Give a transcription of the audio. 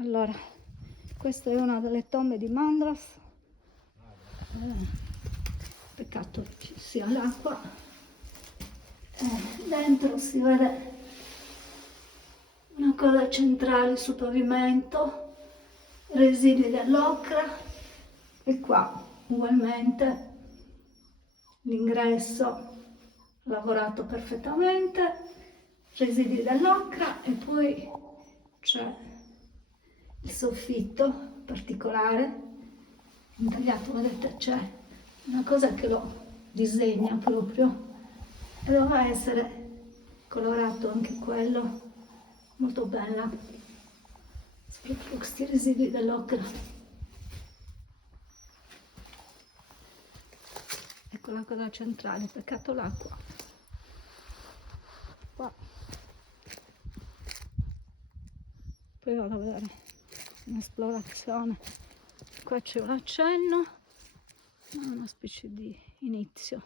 Allora, questa è una delle tombe di Mandras. Peccato ci sia l'acqua. Dentro si vede una cosa centrale sul pavimento, residui dell'ocra, e qua ugualmente l'ingresso lavorato perfettamente, residui dell'ocra, e poi c'è il soffitto particolare intagliato, vedete c'è una cosa che lo disegna proprio, e doveva essere colorato anche quello, molto bella, soprattutto questi residui dell'ocra. Ecco la cosa centrale, peccato l'acqua. Qua. Poi vado a vedere un'esplorazione. Qua c'è un accenno, una specie di inizio.